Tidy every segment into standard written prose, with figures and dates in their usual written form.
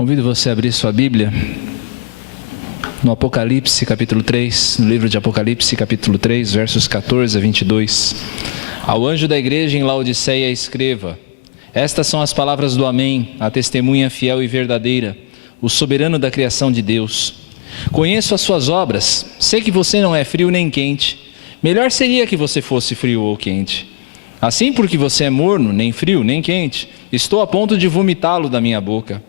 Convido você a abrir sua Bíblia no Apocalipse capítulo 3, no livro de Apocalipse capítulo 3, versos 14 a 22. Ao anjo da igreja em Laodiceia escreva: estas são as palavras do Amém, a testemunha fiel e verdadeira, o soberano da criação de Deus. Conheço as suas obras, sei que você não é frio nem quente. Melhor seria que você fosse frio ou quente. Assim, porque você é morno, nem frio nem quente, estou a ponto de vomitá-lo da minha boca.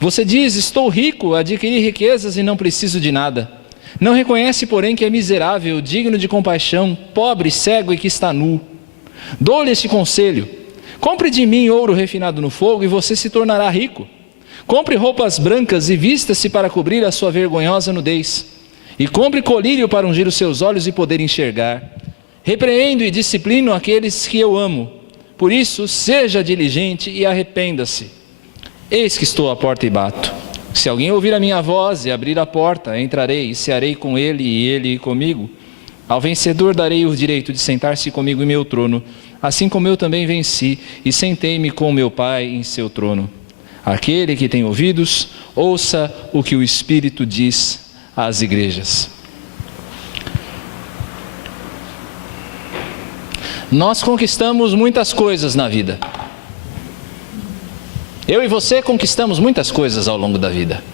Você diz: estou rico, adquiri riquezas e não preciso de nada. Não reconhece, porém, que é miserável, digno de compaixão, pobre, cego e que está nu. Dou-lhe este conselho: compre de mim ouro refinado no fogo e você se tornará rico. Compre roupas brancas e vista-se para cobrir a sua vergonhosa nudez. E compre colírio para ungir os seus olhos e poder enxergar. Repreendo e disciplino aqueles que eu amo. Por isso, seja diligente e arrependa-se. Eis que estou à porta e bato. Se alguém ouvir a minha voz e abrir a porta, entrarei e cearei com ele e ele comigo. Ao vencedor darei o direito de sentar-se comigo em meu trono, assim como eu também venci e sentei-me com meu Pai em seu trono. Aquele que tem ouvidos, ouça o que o Espírito diz às igrejas. Nós conquistamos muitas coisas na vida. Eu e você conquistamos muitas coisas ao longo da vida.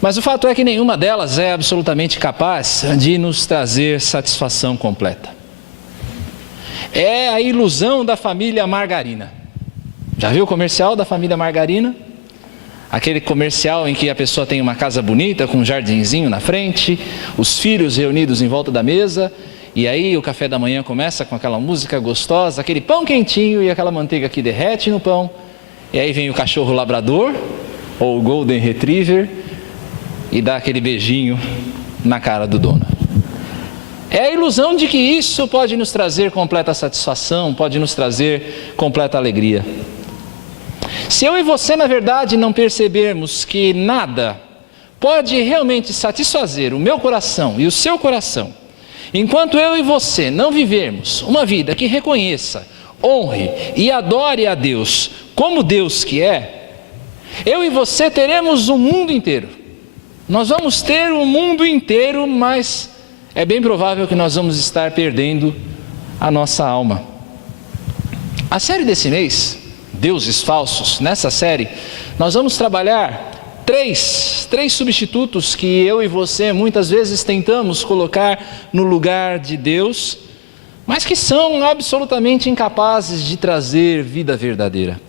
Mas o fato é que nenhuma delas é absolutamente capaz de nos trazer satisfação completa. É a ilusão da família margarina. Já viu o comercial da família margarina? Aquele comercial em que a pessoa tem uma casa bonita, com um jardinzinho na frente, os filhos reunidos em volta da mesa, e aí o café da manhã começa com aquela música gostosa, aquele pão quentinho e aquela manteiga que derrete no pão. E aí vem o cachorro labrador, ou o golden retriever, e dá aquele beijinho na cara do dono. É a ilusão de que isso pode nos trazer completa satisfação, pode nos trazer completa alegria. Se eu e você, na verdade, não percebermos que nada pode realmente satisfazer o meu coração e o seu coração, enquanto eu e você não vivermos uma vida que reconheça, honre e adore a Deus como Deus que é, eu e você teremos o mundo inteiro. Nós vamos ter o mundo inteiro, mas é bem provável que nós vamos estar perdendo a nossa alma. A série desse mês, Deuses Falsos, nessa série, nós vamos trabalhar três substitutos que eu e você muitas vezes tentamos colocar no lugar de Deus, mas que são absolutamente incapazes de trazer vida verdadeira.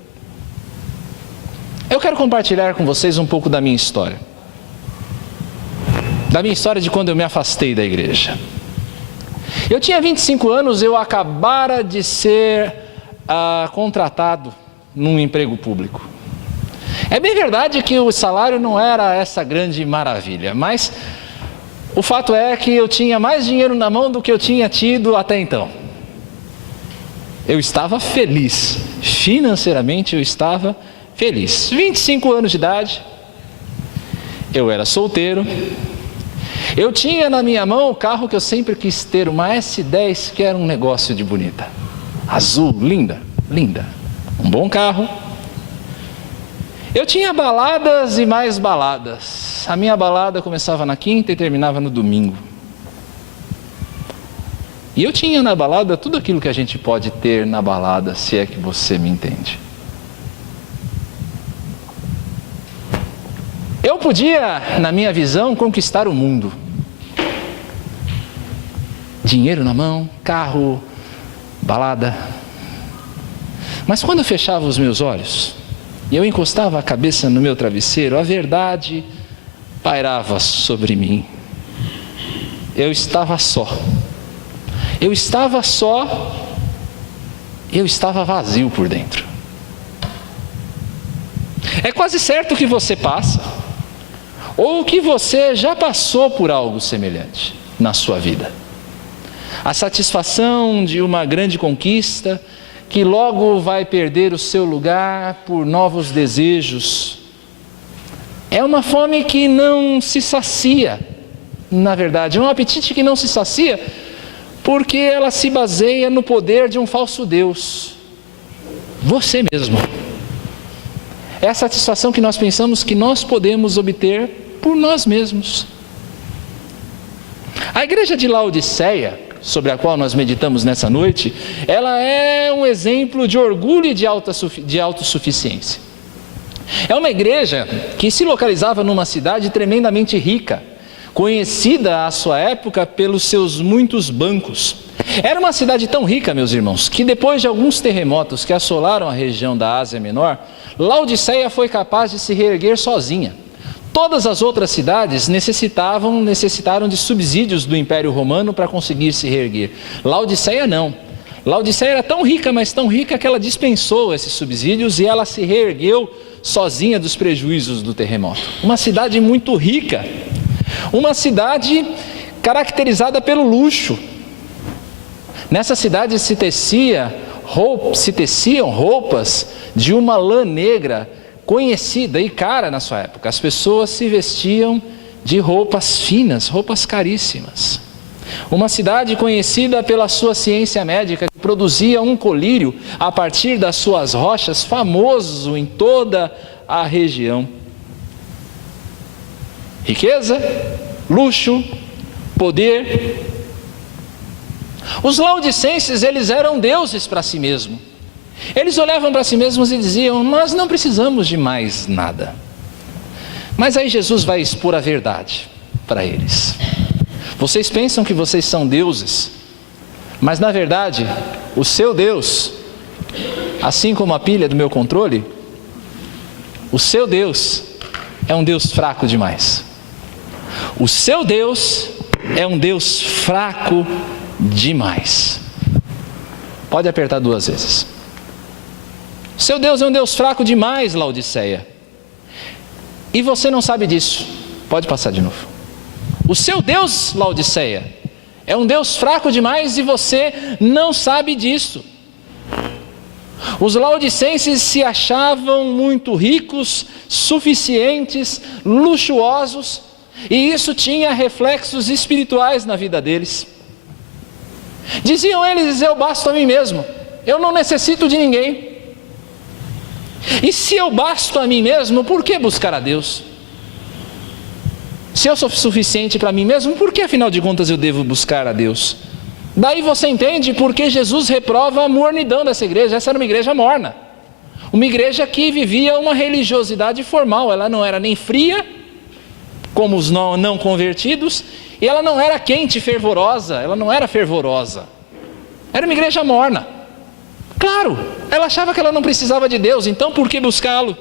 Eu quero compartilhar com vocês um pouco da minha história. Da minha história de quando eu me afastei da igreja. Eu tinha 25 anos, eu acabara de ser contratado num emprego público. É bem verdade que o salário não era essa grande maravilha, mas o fato é que eu tinha mais dinheiro na mão do que eu tinha tido até então. Eu estava feliz, financeiramente eu estava feliz. 25 anos de idade, eu era solteiro, eu tinha na minha mão o carro que eu sempre quis ter, uma S10, que era um negócio de bonita, azul, linda, linda, um bom carro. Eu tinha baladas e mais baladas. A minha balada começava na quinta e terminava no domingo. E eu tinha na balada tudo aquilo que a gente pode ter na balada, se é que você me entende. Eu podia, na minha visão, conquistar o mundo. Dinheiro na mão, carro, balada. Mas quando eu fechava os meus olhos e eu encostava a cabeça no meu travesseiro, a verdade pairava sobre mim. Eu estava só. Eu estava só, eu estava vazio por dentro. É quase certo que você passa, ou que você já passou por algo semelhante na sua vida. A satisfação de uma grande conquista, que logo vai perder o seu lugar por novos desejos. É uma fome que não se sacia, na verdade, é um apetite que não se sacia, porque ela se baseia no poder de um falso Deus, você mesmo. é a satisfação que nós pensamos que nós podemos obter por nós mesmos. A igreja de Laodiceia, sobre a qual nós meditamos nessa noite, ela é um exemplo de orgulho e de autossuficiência. É uma igreja que se localizava numa cidade tremendamente rica, conhecida à sua época pelos seus muitos bancos. Era uma cidade tão rica, meus irmãos, que depois de alguns terremotos que assolaram a região da Ásia Menor, Laodiceia foi capaz de se reerguer sozinha. Todas as outras cidades necessitaram de subsídios do Império Romano para conseguir se reerguer. Laodiceia não. Laodiceia era tão rica, mas tão rica que ela dispensou esses subsídios e ela se reergueu sozinha dos prejuízos do terremoto. Uma cidade muito rica, uma cidade caracterizada pelo luxo. Nessa cidade se teciam roupas de uma lã negra conhecida e cara na sua época. As pessoas se vestiam de roupas finas, roupas caríssimas. Uma cidade conhecida pela sua ciência médica, que produzia um colírio a partir das suas rochas, famoso em toda a região. Riqueza, luxo, poder. Os laodicenses, eles eram deuses para si mesmos. Eles olhavam para si mesmos e diziam: nós não precisamos de mais nada. Mas aí Jesus vai expor a verdade para eles. Vocês pensam que vocês são deuses, mas na verdade, o seu Deus, assim como a pilha do meu controle, o seu Deus é um Deus fraco demais. O seu Deus é um Deus fraco demais. Pode apertar 2 vezes. Seu Deus é um Deus fraco demais, Laodiceia. E você não sabe disso. Pode passar de novo. O seu Deus, Laodiceia, é um Deus fraco demais e você não sabe disso. Os laodicenses se achavam muito ricos, suficientes, luxuosos, e isso tinha reflexos espirituais na vida deles. Diziam eles: eu basto a mim mesmo, eu não necessito de ninguém. E se eu basto a mim mesmo, por que buscar a Deus? Se eu sou suficiente para mim mesmo, por que afinal de contas eu devo buscar a Deus? Daí você entende porque Jesus reprova a mornidão dessa igreja. Essa era uma igreja morna, uma igreja que vivia uma religiosidade formal. Ela não era nem fria, como os não convertidos, e ela não era quente e fervorosa, ela não era fervorosa. Era uma igreja morna. Claro, ela achava que ela não precisava de Deus, então por que buscá-lo?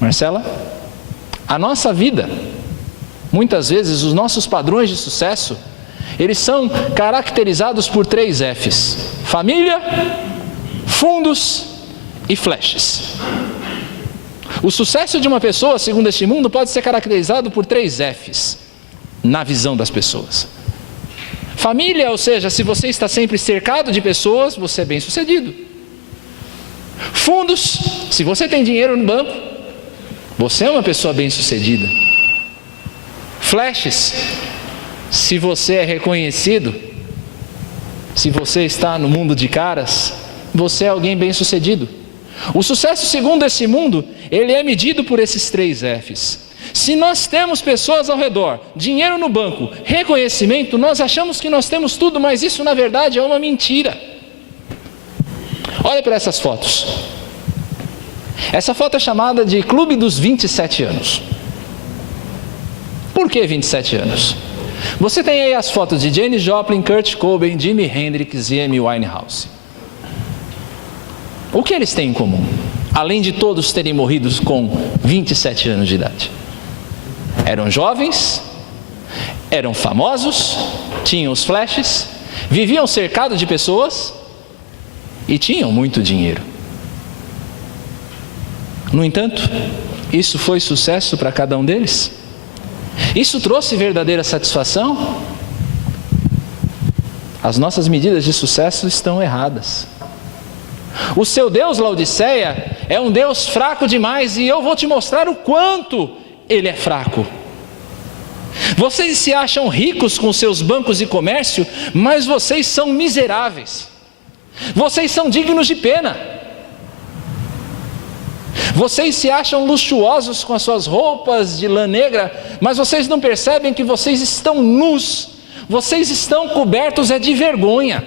Marcela, a nossa vida, muitas vezes os nossos padrões de sucesso, eles são caracterizados por 3 Fs: família, fundos e flashes. O sucesso de uma pessoa, segundo este mundo, pode ser caracterizado por 3 Fs na visão das pessoas. Família, ou seja, se você está sempre cercado de pessoas, você é bem sucedido. Fundos, se você tem dinheiro no banco, você é uma pessoa bem sucedida. Flashes, se você é reconhecido, se você está no mundo de caras, você é alguém bem sucedido. O sucesso segundo esse mundo, ele é medido por esses 3 Fs. Se nós temos pessoas ao redor, dinheiro no banco, reconhecimento, nós achamos que nós temos tudo, mas isso na verdade é uma mentira. Olha para essas fotos. Essa foto é chamada de Clube dos 27 anos. Por que 27 anos? Você tem aí as fotos de Janis Joplin, Kurt Cobain, Jimi Hendrix e Amy Winehouse. O que eles têm em comum? Além de todos terem morrido com 27 anos de idade. Eram jovens, eram famosos, tinham os flashes, viviam cercados de pessoas e tinham muito dinheiro. No entanto, isso foi sucesso para cada um deles? Isso trouxe verdadeira satisfação? As nossas medidas de sucesso estão erradas. O seu Deus, Laodiceia, é um Deus fraco demais, e eu vou te mostrar o quanto ele é fraco. Vocês se acham ricos com seus bancos e comércio, mas vocês são miseráveis. Vocês são dignos de pena. Vocês se acham luxuosos com as suas roupas de lã negra, mas vocês não percebem que vocês estão nus, vocês estão cobertos de vergonha.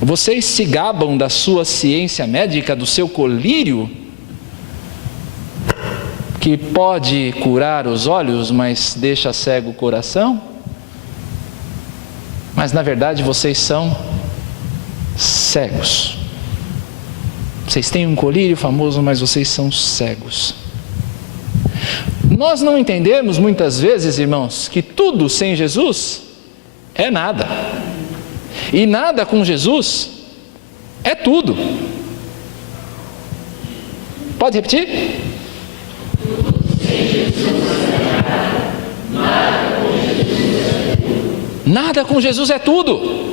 Vocês se gabam da sua ciência médica, do seu colírio, que pode curar os olhos, mas deixa cego o coração. Mas na verdade vocês são cegos. Vocês têm um colírio famoso, mas vocês são cegos. Nós não entendemos muitas vezes, irmãos, que tudo sem Jesus é nada. E nada com Jesus é tudo. Pode repetir? Nada com Jesus é tudo.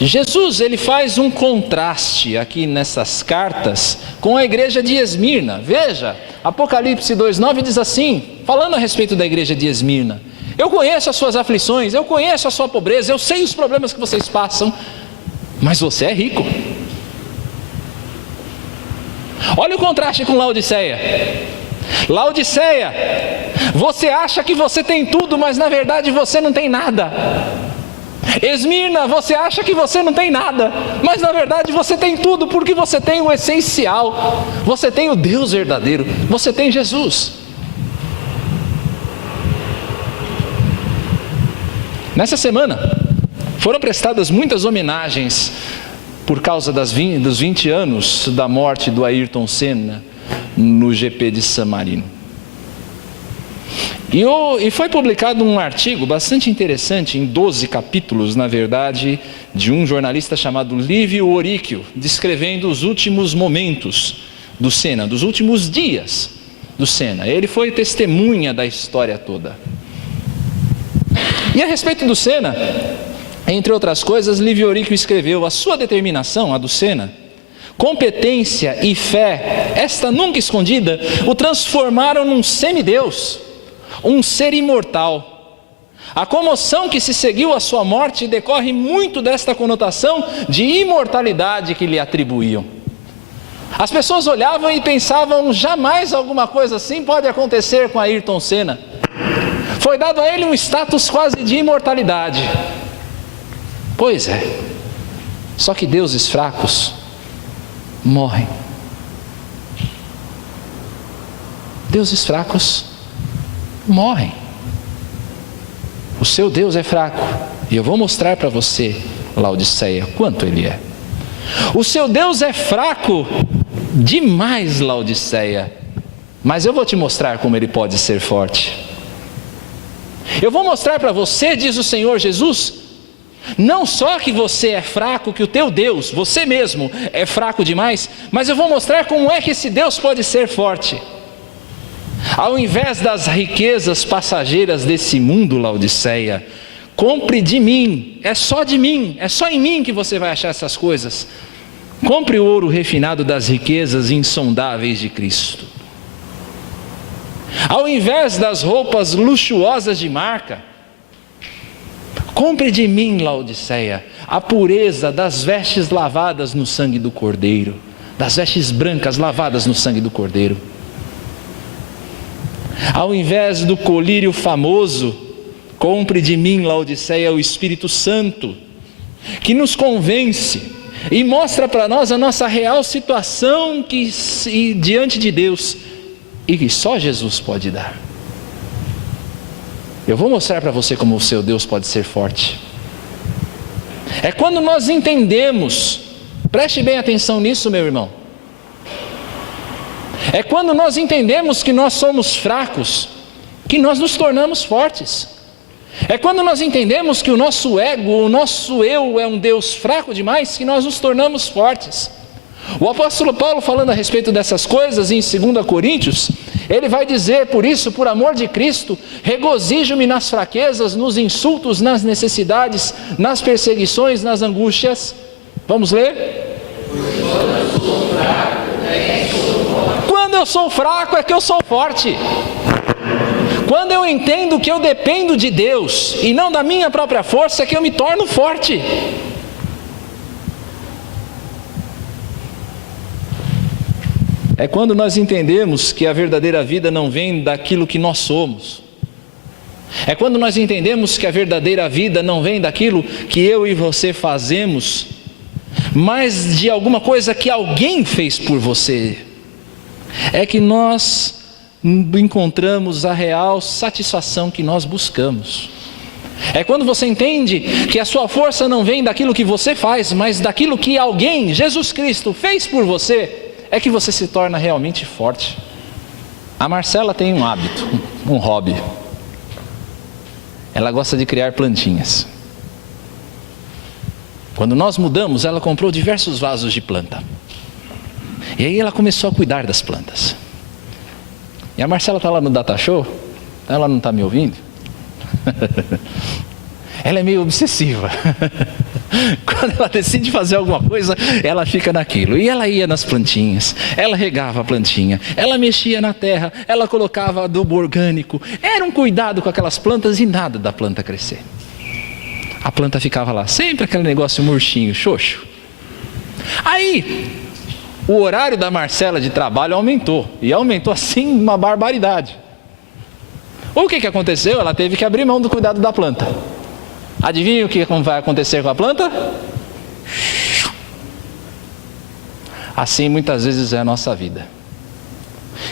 Jesus, ele faz um contraste aqui nessas cartas com a igreja de Esmirna. Veja, Apocalipse 2:9 diz assim, falando a respeito da igreja de Esmirna: eu conheço as suas aflições, eu conheço a sua pobreza, eu sei os problemas que vocês passam, mas você é rico. Olha o contraste com Laodiceia. Laodiceia, você acha que você tem tudo, mas na verdade você não tem nada. Esmirna, você acha que você não tem nada, mas na verdade você tem tudo, porque você tem o essencial, você tem o Deus verdadeiro, você tem Jesus. Nessa semana foram prestadas muitas homenagens por causa dos 20 anos da morte do Ayrton Senna no GP de San Marino. E foi publicado um artigo bastante interessante, em 12 capítulos, na verdade, de um jornalista chamado Livio Oricchio, descrevendo os últimos momentos do Senna, dos últimos dias do Senna. Ele foi testemunha da história toda. E a respeito do Senna, entre outras coisas, Livio Oricchio escreveu: a sua determinação, a do Senna, competência e fé, esta nunca escondida, o transformaram num semideus, um ser imortal. A comoção que se seguiu à sua morte decorre muito desta conotação de imortalidade que lhe atribuíam. As pessoas olhavam e pensavam: jamais alguma coisa assim pode acontecer com Ayrton Senna. Foi dado a ele um status quase de imortalidade. Pois é, só que deuses fracos morrem. Deuses fracos morrem. O seu Deus é fraco, e eu vou mostrar para você, Laodiceia, quanto ele é. O seu Deus é fraco demais, Laodiceia, mas eu vou te mostrar como ele pode ser forte. Eu vou mostrar para você, diz o Senhor Jesus, não só que você é fraco, que o teu Deus, você mesmo, é fraco demais, mas eu vou mostrar como é que esse Deus pode ser forte. Ao invés das riquezas passageiras desse mundo, Laodiceia, compre de mim, é só em mim que você vai achar essas coisas. Compre o ouro refinado das riquezas insondáveis de Cristo. Ao invés das roupas luxuosas de marca, compre de mim, Laodiceia, a pureza das vestes lavadas no sangue do Cordeiro, das vestes brancas lavadas no sangue do Cordeiro. Ao invés do colírio famoso, compre de mim, Laodiceia, o Espírito Santo, que nos convence e mostra para nós a nossa real situação diante de Deus, e que só Jesus pode dar. Eu vou mostrar para você como o seu Deus pode ser forte. É quando nós entendemos, preste bem atenção nisso, meu irmão. É quando nós entendemos que nós somos fracos, que nós nos tornamos fortes. É quando nós entendemos que o nosso ego, o nosso eu é um Deus fraco demais, que nós nos tornamos fortes. O apóstolo Paulo, falando a respeito dessas coisas em 2 Coríntios, ele vai dizer: por isso, por amor de Cristo, regozijo-me nas fraquezas, nos insultos, nas necessidades, nas perseguições, nas angústias. Vamos ler? Quando eu sou fraco é que eu sou forte. Quando eu entendo que eu dependo de Deus e não da minha própria força, é que eu me torno forte. É quando nós entendemos que a verdadeira vida não vem daquilo que nós somos. É quando nós entendemos que a verdadeira vida não vem daquilo que eu e você fazemos, mas de alguma coisa que alguém fez por você. É que nós encontramos a real satisfação que nós buscamos. É quando você entende que a sua força não vem daquilo que você faz, mas daquilo que alguém, Jesus Cristo, fez por você, é que você se torna realmente forte. A Marcela tem um hábito, um hobby. Ela gosta de criar plantinhas. Quando nós mudamos, ela comprou diversos vasos de planta. E aí ela começou a cuidar das plantas. E a Marcela está lá no Data Show, ela não está me ouvindo? Ela é meio obsessiva. Quando ela decide fazer alguma coisa, ela fica naquilo. E ela ia nas plantinhas, ela regava a plantinha, ela mexia na terra, ela colocava adubo orgânico. Era um cuidado com aquelas plantas e nada da planta crescer. A planta ficava lá, sempre aquele negócio murchinho, xoxo. Aí, o horário da Marcela de trabalho aumentou. E aumentou assim uma barbaridade. O que aconteceu? Ela teve que abrir mão do cuidado da planta. Adivinha o que vai acontecer com a planta? Assim muitas vezes é a nossa vida.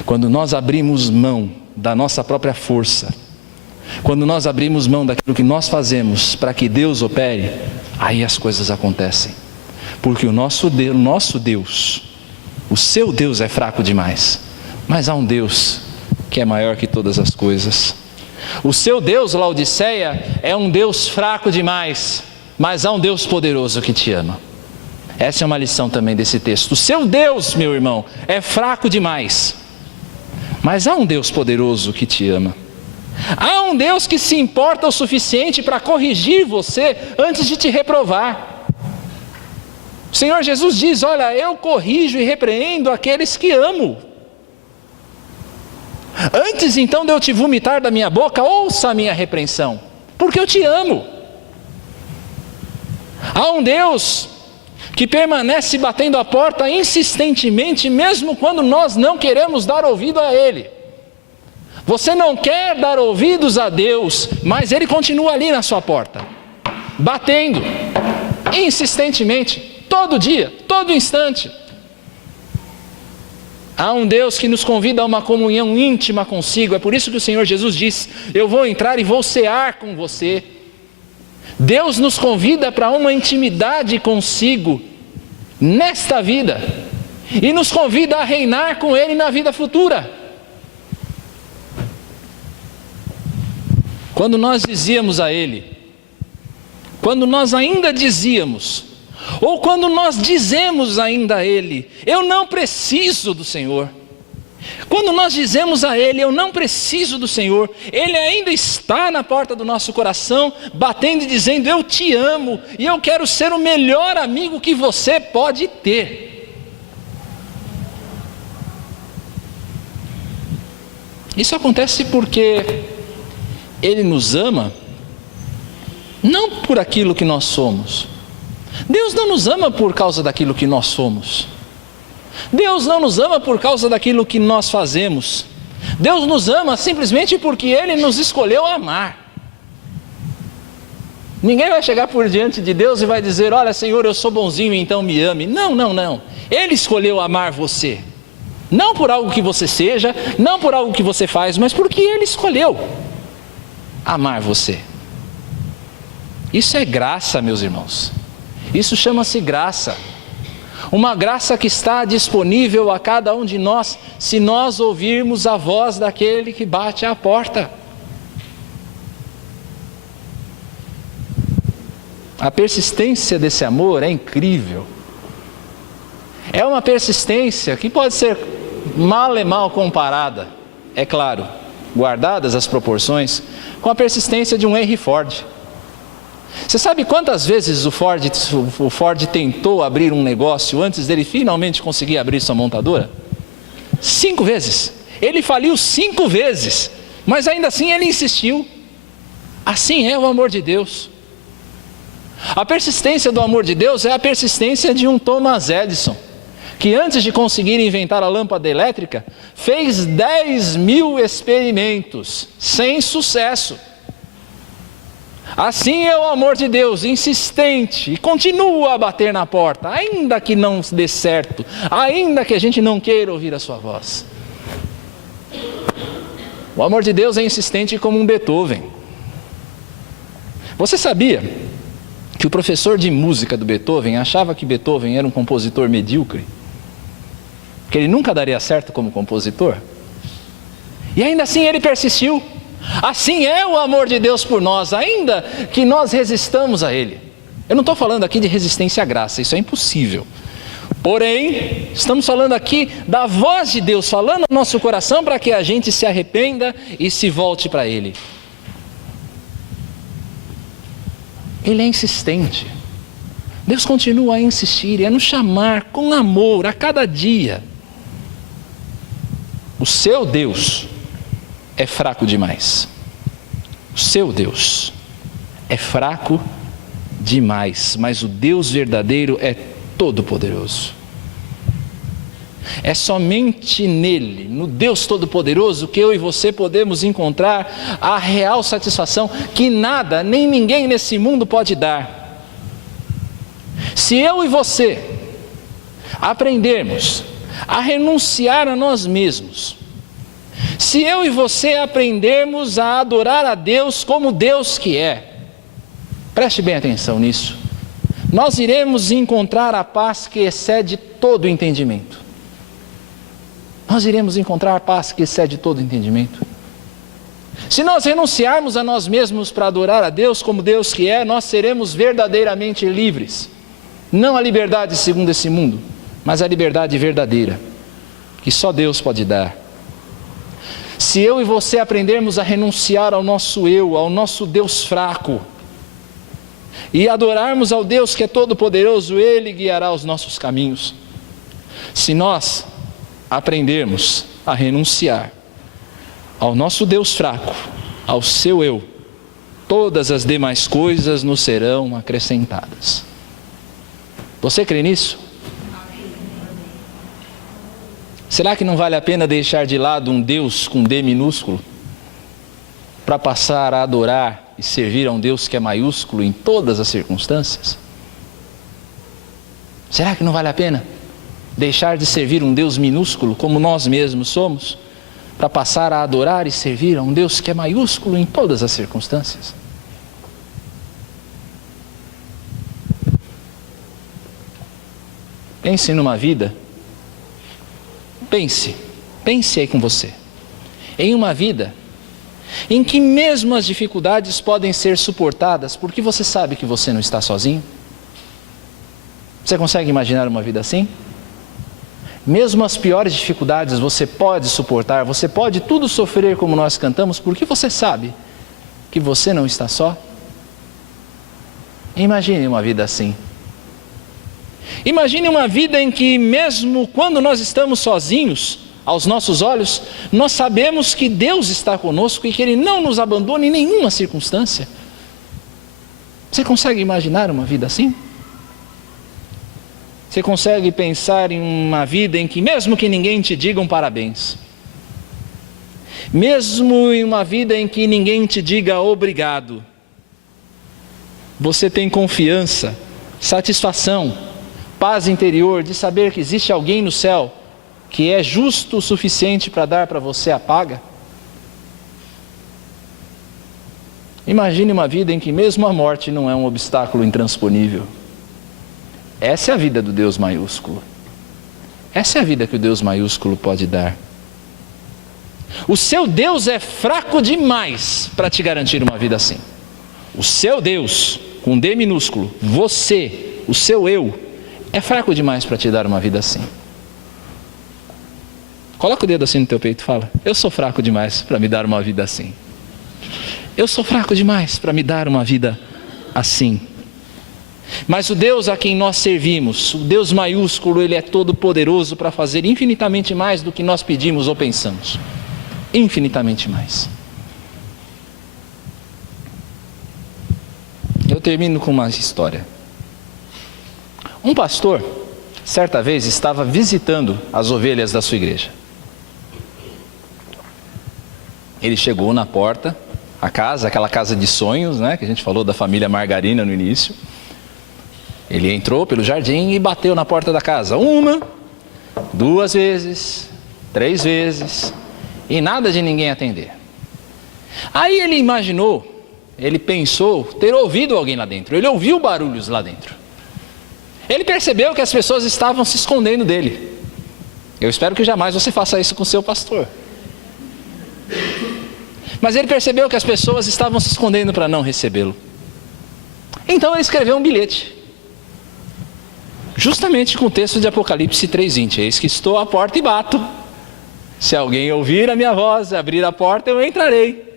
Quando nós abrimos mão da nossa própria força, quando nós abrimos mão daquilo que nós fazemos para que Deus opere, aí as coisas acontecem. Porque o nosso Deus, o seu Deus é fraco demais, mas há um Deus que é maior que todas as coisas. O seu Deus, Laodiceia, é um Deus fraco demais, mas há um Deus poderoso que te ama. Essa é uma lição também desse texto. O seu Deus, meu irmão, é fraco demais, mas há um Deus poderoso que te ama. Há um Deus que se importa o suficiente para corrigir você antes de te reprovar. O Senhor Jesus diz: olha, eu corrijo e repreendo aqueles que amo. Antes então de eu te vomitar da minha boca, ouça a minha repreensão, porque eu te amo. Há um Deus que permanece batendo a porta insistentemente, mesmo quando nós não queremos dar ouvido a Ele. Você não quer dar ouvidos a Deus, mas Ele continua ali na sua porta, batendo, insistentemente, todo dia, todo instante. Há um Deus que nos convida a uma comunhão íntima consigo. É por isso que o Senhor Jesus diz: eu vou entrar e vou cear com você. Deus nos convida para uma intimidade consigo nesta vida, e nos convida a reinar com Ele na vida futura. Quando nós dizíamos a Ele, quando nós ainda dizíamos, ou quando nós dizemos ainda a Ele: eu não preciso do Senhor. Quando nós dizemos a Ele: eu não preciso do Senhor, Ele ainda está na porta do nosso coração, batendo e dizendo: eu te amo, e eu quero ser o melhor amigo que você pode ter. Isso acontece porque Ele nos ama, não por aquilo que nós somos. Deus não nos ama por causa daquilo que nós somos. Deus não nos ama por causa daquilo que nós fazemos. Deus nos ama simplesmente porque Ele nos escolheu amar. Ninguém vai chegar por diante de Deus e vai dizer: olha, Senhor, eu sou bonzinho, então me ame. Não, não, não. Ele escolheu amar você. Não por algo que você seja, não por algo que você faz, mas porque Ele escolheu amar você. Isso é graça, meus irmãos. Isso chama-se graça. Uma graça que está disponível a cada um de nós, se nós ouvirmos a voz daquele que bate à porta. A persistência desse amor é incrível. É uma persistência que pode ser mal e mal comparada, é claro, guardadas as proporções, com a persistência de um Henry Ford. Você sabe quantas vezes o Ford tentou abrir um negócio antes dele finalmente conseguir abrir sua montadora? 5 vezes. Ele faliu 5 vezes, mas ainda assim ele insistiu. Assim é o amor de Deus. A persistência do amor de Deus é a persistência de um Thomas Edison, que antes de conseguir inventar a lâmpada elétrica, fez 10.000 experimentos, sem sucesso. Assim é o amor de Deus, insistente, e continua a bater na porta, ainda que não dê certo, ainda que a gente não queira ouvir a sua voz. O amor de Deus é insistente como um Beethoven. Você sabia que o professor de música do Beethoven achava que Beethoven era um compositor medíocre? Que ele nunca daria certo como compositor? E ainda assim ele persistiu. Assim é o amor de Deus por nós, ainda que nós resistamos a Ele. Eu não estou falando aqui de resistência à graça, isso é impossível. Porém, estamos falando aqui da voz de Deus, falando no nosso coração para que a gente se arrependa e se volte para Ele. Ele é insistente. Deus continua a insistir e a nos chamar com amor a cada dia. O seu Deus é fraco demais. O seu Deus é fraco demais, mas o Deus verdadeiro é todo-poderoso. É somente nele, no Deus todo-poderoso, que eu e você podemos encontrar a real satisfação que nada, nem ninguém nesse mundo pode dar. Se eu e você aprendermos a renunciar a nós mesmos, se eu e você aprendermos a adorar a Deus como Deus que é, preste bem atenção nisso, nós iremos encontrar a paz que excede todo o entendimento. Nós iremos encontrar a paz que excede todo o entendimento. Se nós renunciarmos a nós mesmos para adorar a Deus como Deus que é, nós seremos verdadeiramente livres. Não a liberdade segundo esse mundo, mas a liberdade verdadeira, que só Deus pode dar. Se eu e você aprendermos a renunciar ao nosso eu, ao nosso Deus fraco, e adorarmos ao Deus que é todo-poderoso, Ele guiará os nossos caminhos. Se nós aprendermos a renunciar ao nosso Deus fraco, ao seu eu, todas as demais coisas nos serão acrescentadas. Você crê nisso? Será que não vale a pena deixar de lado um Deus com D minúsculo para passar a adorar e servir a um Deus que é maiúsculo em todas as circunstâncias? Será que não vale a pena deixar de servir um Deus minúsculo como nós mesmos somos para passar a adorar e servir a um Deus que é maiúsculo em todas as circunstâncias? Pense numa vida. Pense aí com você, em uma vida em que mesmo as dificuldades podem ser suportadas, porque você sabe que você não está sozinho. Você consegue imaginar uma vida assim? Mesmo as piores dificuldades você pode suportar, você pode tudo sofrer como nós cantamos, porque você sabe que você não está só. Imagine uma vida assim. Imagine uma vida em que mesmo quando nós estamos sozinhos, aos nossos olhos, nós sabemos que Deus está conosco e que Ele não nos abandona em nenhuma circunstância. Você consegue imaginar uma vida assim? Você consegue pensar em uma vida em que mesmo que ninguém te diga um parabéns, mesmo em uma vida em que ninguém te diga obrigado, você tem confiança, satisfação, paz interior de saber que existe alguém no céu que é justo o suficiente para dar para você a paga? Imagine uma vida em que mesmo a morte não é um obstáculo intransponível. Essa é a vida do Deus maiúsculo. Essa é a vida que o Deus maiúsculo pode dar. O seu Deus é fraco demais para te garantir uma vida assim. O seu Deus, com D minúsculo, você, o seu eu, é fraco demais para te dar uma vida assim. Coloca o dedo assim no teu peito e fala: eu sou fraco demais para me dar uma vida assim. Eu sou fraco demais para me dar uma vida assim. Mas o Deus a quem nós servimos, o Deus maiúsculo, Ele é todo poderoso para fazer infinitamente mais do que nós pedimos ou pensamos. Infinitamente mais. Eu termino com uma história. Um pastor certa vez estava visitando as ovelhas da sua igreja. Ele chegou na porta, a casa, aquela casa de sonhos, né, que a gente falou da família Margarina no início. Ele entrou pelo jardim e bateu na porta da casa 1, 2 vezes, 3 vezes, e nada de ninguém atender. Aí ele imaginou, ele pensou ter ouvido alguém lá dentro. Ele ouviu barulhos lá dentro. Ele percebeu que as pessoas estavam se escondendo dele. Eu espero que jamais você faça isso com seu pastor. Mas ele percebeu que as pessoas estavam se escondendo para não recebê-lo. Então ele escreveu um bilhete, justamente com o texto de Apocalipse 3:20. Eis que estou à porta e bato. Se alguém ouvir a minha voz, abrir a porta, eu entrarei.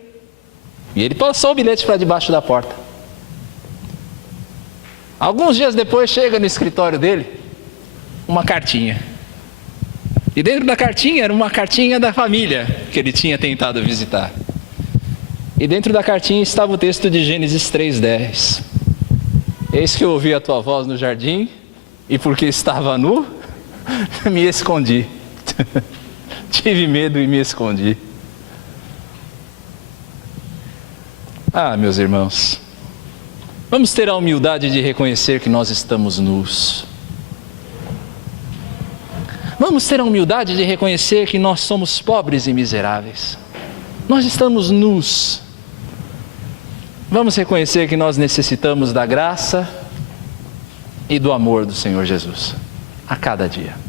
E ele passou o bilhete para debaixo da porta. Alguns dias depois chega no escritório dele uma cartinha. E dentro da cartinha era uma cartinha da família que ele tinha tentado visitar. E dentro da cartinha estava o texto de Gênesis 3:10. Eis que eu ouvi a tua voz no jardim, e porque estava nu, me escondi. Tive medo e me escondi. Ah, meus irmãos, vamos ter a humildade de reconhecer que nós estamos nus. Vamos ter a humildade de reconhecer que nós somos pobres e miseráveis. Nós estamos nus. Vamos reconhecer que nós necessitamos da graça e do amor do Senhor Jesus a cada dia.